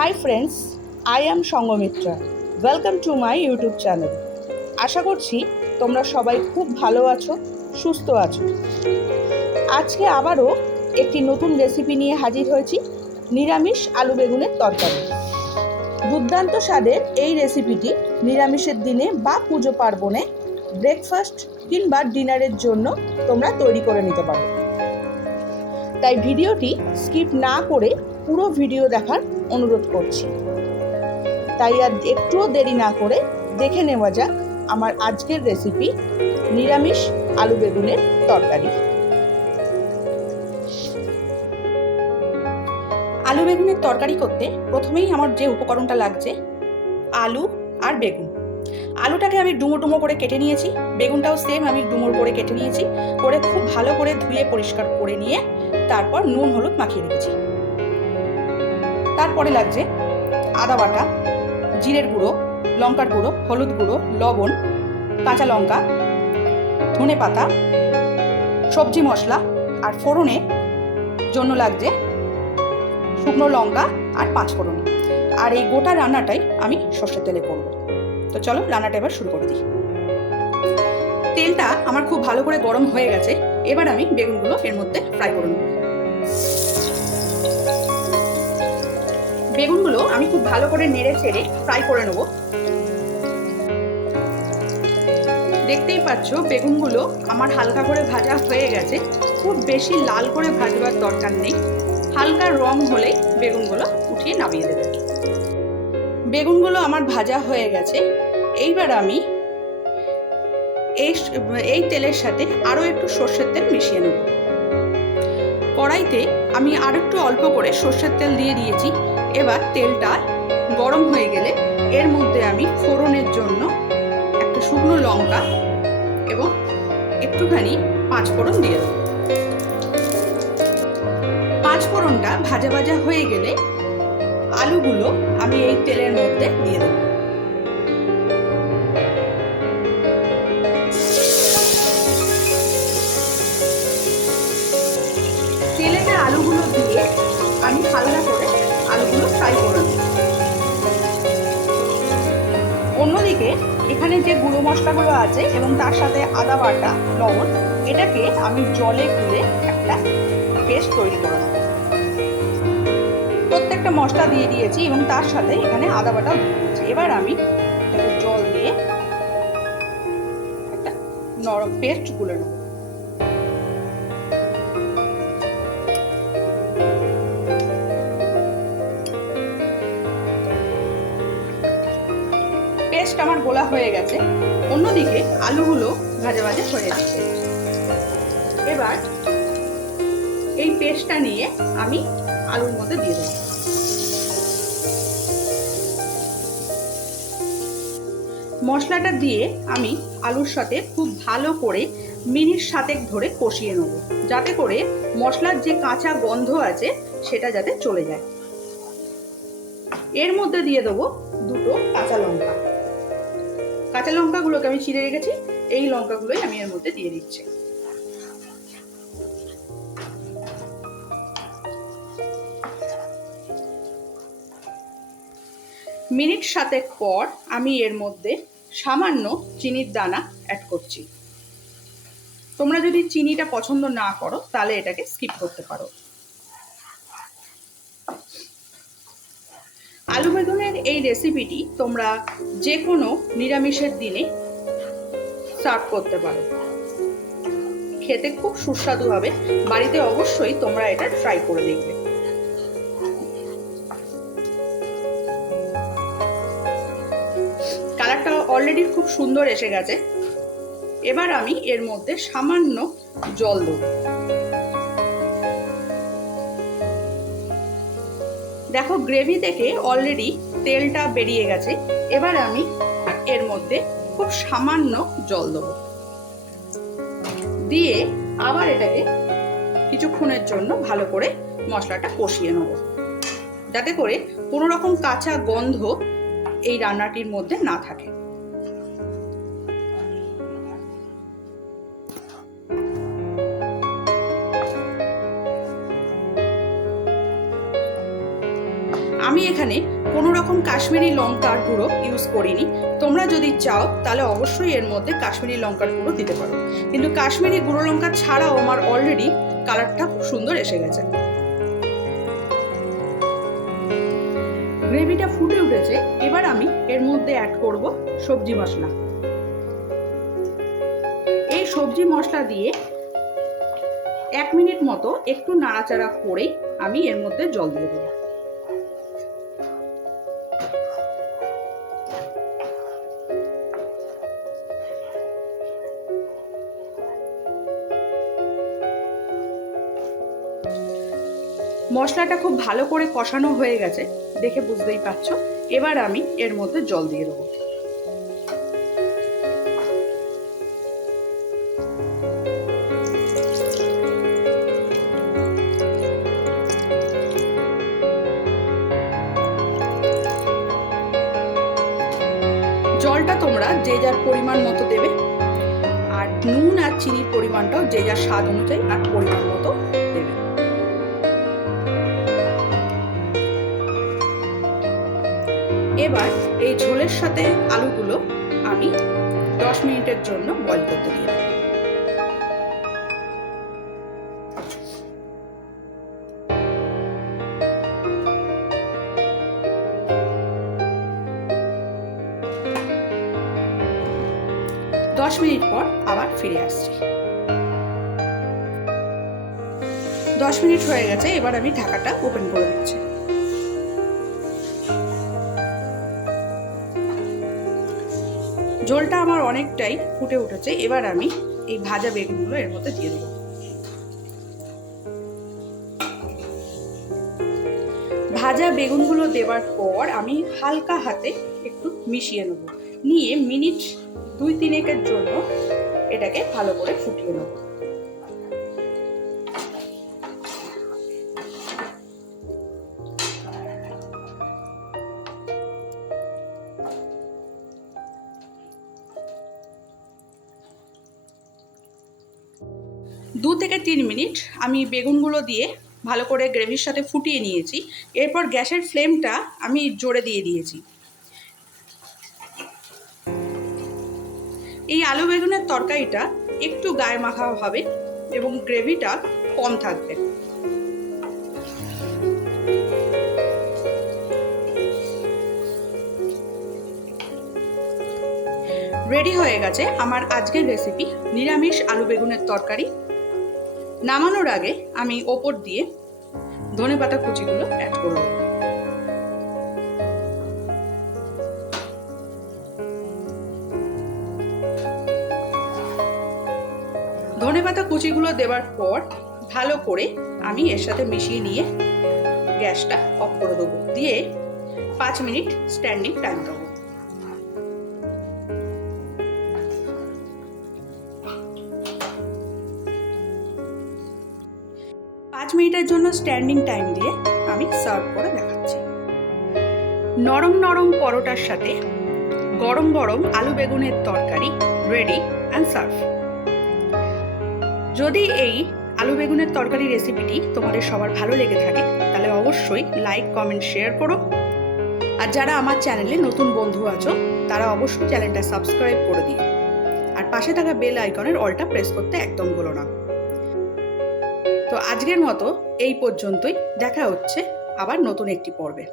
Hi friends, I am Sanghamitra. Welcome to my YouTube channel. আশা করছি তোমরা সবাই খুব ভালো আছো, সুস্থ আছো। আজকে আবারও একটি নতুন রেসিপি নিয়ে হাজির হয়েছি, নিরামিষ আলু বেগুনের তরকারি। দুর্দান্ত স্বাদের এই রেসিপিটি নিরামিষের দিনে বা পুজো পার্বণে ব্রেকফাস্ট কিংবা ডিনারের জন্য তোমরা তৈরি করে নিতে পারো। তাই ভিডিওটি স্কিপ না করে পুরো ভিডিও দেখার অনুরোধ করছি। তাই আর একটুও দেরি না করে দেখে নেওয়া যাক আমার আজকের রেসিপি, নিরামিষ আলু বেগুনের তরকারি। আলু বেগুনের তরকারি করতে প্রথমেই আমার যে উপকরণটা লাগছে, আলু আর বেগুন। আলুটাকে আমি ডুমো ডুমো করে কেটে নিয়েছি, বেগুনটাও সেম আমি ডুমো করে কেটে নিয়েছি, করে খুব ভালো করে ধুয়ে পরিষ্কার করে নিয়ে তারপর নুন হলুদ মাখিয়ে রেখেছি। তারপরে লাগছে আদা বাটা, জিরের গুঁড়ো, লঙ্কার গুঁড়ো, হলুদ গুঁড়ো, লবণ, কাঁচা লঙ্কা, ধনে পাতা, সবজি মশলা, আর ফোড়নের জন্য লাগছে শুকনো লঙ্কা আর পাঁচফোড়ন। আর এই গোটা রান্নাটাই আমি সর্ষের তেলে করব। তো চলো রান্নাটা এবার শুরু করে দিই। তেলটা আমার খুব ভালো করে গরম হয়ে গেছে, এবার আমি বেগুনগুলো এর মধ্যে ফ্রাই করে নেব। বেগুনগুলো আমি খুব ভালো করে নেড়ে চেড়ে ফ্রাই করে নেব। দেখতেই পাচ্ছ বেগুনগুলো আমার হালকা করে ভাজা হয়ে গেছে, খুব বেশি লাল করে ভাজবার দরকার নেই, হালকা রং হলেই বেগুনগুলো উঠিয়ে নামিয়ে দেবে। বেগুনগুলো আমার ভাজা হয়ে গেছে, এইবার আমি এই তেলের সাথে আরও একটু সর্ষের তেল মিশিয়ে নেব। কড়াইতে আমি আর একটু অল্প করে সর্ষের তেল দিয়ে দিয়েছি। এবার তেলটা গরম হয়ে গেলে এর মধ্যে আমি ফোড়নের জন্য একটা শুকনো লঙ্কা এবং একটুখানি পাঁচফোড়ন দিয়ে দেবো। পাঁচফোড়নটা ভাজা ভাজা হয়ে গেলে আলুগুলো আমি এই তেলের মধ্যে দিয়ে দেবো। তেলেতে আলুগুলো দিয়ে আমি হালকা করে আলুগুলো ফ্রাই করে নেব। অন্যদিকে এখানে যে গুঁড়ো মশলাগুলো আছে এবং তার সাথে আদা বাটা, লবণ, এটাকে আমি জলে গুলে একটা পেস্ট তৈরি করে নেব। প্রত্যেকটা মশলা দিয়ে দিয়েছি এবং তার সাথে এখানে আদা বাটাও দিয়ে দিয়েছি। এবার আমি একটু জল দিয়ে একটা নরম পেস্ট গুলে নেব। পেস্ট আমার গোলা হয়ে গেছে, অন্যদিকে আলুগুলো ভাজা ভাজা হয়ে যাচ্ছে। এবার এই পেস্টটা নিয়ে আমি আলুর মধ্যে দিয়ে দেব। মশলাটা দিয়ে আমি আলুর সাথে খুব ভালো করে মিনিট 7 ধরে কষিয়ে নেব, যাতে করে মশলার যে কাঁচা গন্ধ আছে সেটা যাতে চলে যায়। এর মধ্যে দিয়ে দেবো দুটো কাঁচা লঙ্কা। কাঁচা লঙ্কাগুলোকে আমি ছিঁড়ে রেখেছি, এই লঙ্কাগুলোই আমি এর মধ্যে দিয়ে দিচ্ছি। মিনিট 7 পর আমি এর মধ্যে সামান্য চিনির দানা অ্যাড করছি। তোমরা যদি চিনিটা পছন্দ না করো তাহলে এটাকে স্কিপ করতে পারো। আলু বেগুনের এই রেসিপিটি তোমরা যে কোনো নিরামিষের দিনে সার্ভ করতে পারো, খেতে খুব সুস্বাদু হবে। বাড়িতে অবশ্যই তোমরা এটা ট্রাই করে দেখবে। কালারটা অলরেডি খুব সুন্দর এসে গেছে। এবার আমি এর মধ্যে সামান্য জল দেব। দেখো গ্রেভি থেকে অলরেডি তেলটা বেরিয়ে গেছে। এবার আমি এর মধ্যে খুব সামান্য জল দেব, দিয়ে আবার এটাকে কিছুক্ষণের জন্য ভালো করে মশলাটা কষিয়ে নেব, যাতে করে কোনো রকম কাঁচা গন্ধ এই রান্নাটির মধ্যে না থাকে। আমি এখানে কোনো রকম কাশ্মীরি লঙ্কার গুঁড়ো ইউজ করিনি। তোমরা যদি চাও তাহলে অবশ্যই এর মধ্যে কাশ্মীরি লঙ্কার গুঁড়ো দিতে পারো, কিন্তু কাশ্মীরি গুঁড়ো লঙ্কা ছাড়াও আমার অলরেডি কালারটা খুব সুন্দর এসে গেছে। গ্রেভিটা ফুটে উঠেছে, এবার আমি এর মধ্যে অ্যাড করব সবজি মশলা। এই সবজি মশলা দিয়ে 1 মিনিট মতো একটু নাড়াচাড়া করেই আমি এর মধ্যে জল দিয়ে দেবো। মশলাটা খুব ভালো করে কষানো হয়ে গেছে, দেখে বুঝতেই পারছো। এবার আমি এর মধ্যে জল দিয়ে দেবো। জলটা তোমরা যে যার পরিমাণ মতো দেবে, আর নুন আর চিনির পরিমাণটাও যে যার স্বাদ অনুযায়ী আর পরিমাণ মতো দেবে। এবার এই ঝোলের সাথে আলুগুলো আমি 10 মিনিটের জন্য বয়েল করতে দিয়ে দেব। দশ মিনিট পর আবার ফিরে আসছি। 10 মিনিট হয়ে গেছে, এবার আমি ঢাকাটা ওপেন করে দিচ্ছি। ঝোলটা আমার অনেকটাই ফুটে উঠেছে, এবার আমি এই ভাজা বেগুনগুলো এর মধ্যে দিয়ে দেবো। ভাজা বেগুনগুলো দেওয়ার পর আমি হালকা হাতে একটু মিশিয়ে নেব, নিয়ে মিনিট 2-3 জন্য এটাকে ভালো করে ফুটিয়ে নেব। দু থেকে 3 মিনিট আমি বেগুনগুলো দিয়ে ভালো করে গ্রেভির সাথে ফুটিয়ে নিয়েছি। এরপর গ্যাসের ফ্লেমটা আমি জোরে দিয়ে দিয়েছি। এই আলু বেগুনের তরকারিটা একটু গায়ে মাখা হবে এবং গ্রেভিটা কম থাকবে। রেডি হয়ে গেছে আমার আজকের রেসিপি নিরামিষ আলু বেগুনের তরকারি। নামানোর আগে আমি ওপর দিয়ে ধনেপাতা কুচিগুলো অ্যাড করব। ধনেপাতা কুচিগুলো দেওয়ার পর ভালো করে আমি এর সাথে মিশিয়ে নিয়ে গ্যাসটা অফ করে দেবো, দিয়ে 5 মিনিট স্ট্যান্ডিং টাইম দেবো। 5 মিনিটের জন্য স্ট্যান্ডিং টাইম দিয়ে আমি সার্ভ করে দেখাচ্ছি। নরম নরম পরোটার সাথে গরম গরম আলু বেগুনের তরকারি রেডি অ্যান্ড সার্ভ। যদি এই আলু বেগুনের তরকারি রেসিপিটি তোমাদের সবার ভালো লেগে থাকে তাহলে অবশ্যই লাইক, কমেন্ট, শেয়ার করো। আর যারা আমার চ্যানেলে নতুন বন্ধু আছো তারা অবশ্যই চ্যানেলটা সাবস্ক্রাইব করে দিও, আর পাশে থাকা বেল আইকনের অলটা প্রেস করতে একদম ভুলো না। তো আজকের মতো এই পর্যন্তই, দেখা হচ্ছে আবার নতুন একটি পর্বে।